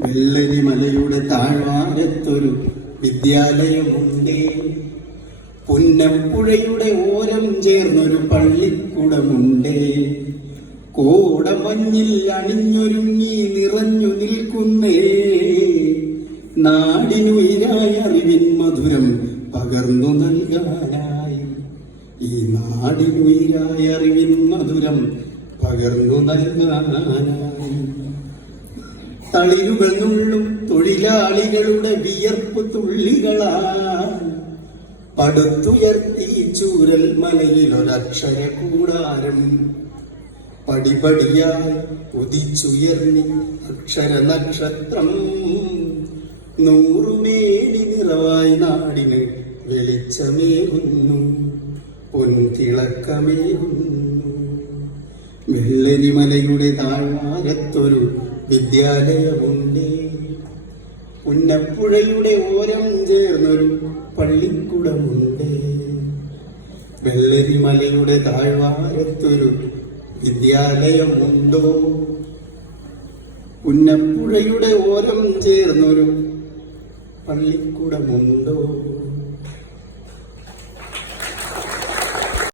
വെള്ളരി മലയുടെ താഴ്വാരത്തൊരു വിദ്യാലയമുണ്ട്. പുന്നപ്പുഴയുടെ ഓരം ചേർന്നൊരു പള്ളിക്കുടമുണ്ട്. കോടമഞ്ഞിൽ അണിഞ്ഞൊരുങ്ങി നിറഞ്ഞു നിൽക്കുന്നേ നാടിനുയിരായ അറിവിൻ മധുരം പകർന്നു നൽകാനായി. ഈ നാടിനുയിരായ അറിവിൻ മധുരം പകർന്നു നൽകാനായി. തളിരുകൾ നുള്ളും തൊഴിലാളികളുടെ വിയർപ്പ് തുള്ളികളാൽ പടുത്തുയർത്തി ചൂരൽ മലയിൽ ഒരക്ഷര കൂടാരം. പടിപടിയായി ഉദിച്ചുയർന്നി അക്ഷര നക്ഷത്രം. നൂറുമേനി നിറവായി നാടിന് വെളിച്ചമേകുന്നു. പൊൻതിളക്കമേകുന്നു. വെള്ളരിമലയുടെ താഴ്വാരത്തൊരു വിദ്യാലയമുണ്ട് പുന്നപ്പുഴയുടെ ഓരം ചേർന്നൊരു പള്ളിക്കുടമുണ്ട്. വെള്ളരിമലയുടെ താഴ്വാരത്തൊരു വിദ്യാലയമുണ്ടോ? പുന്നപ്പുഴയുടെ ഓരം ചേർന്നൊരു പള്ളിക്കുടമുണ്ടോ?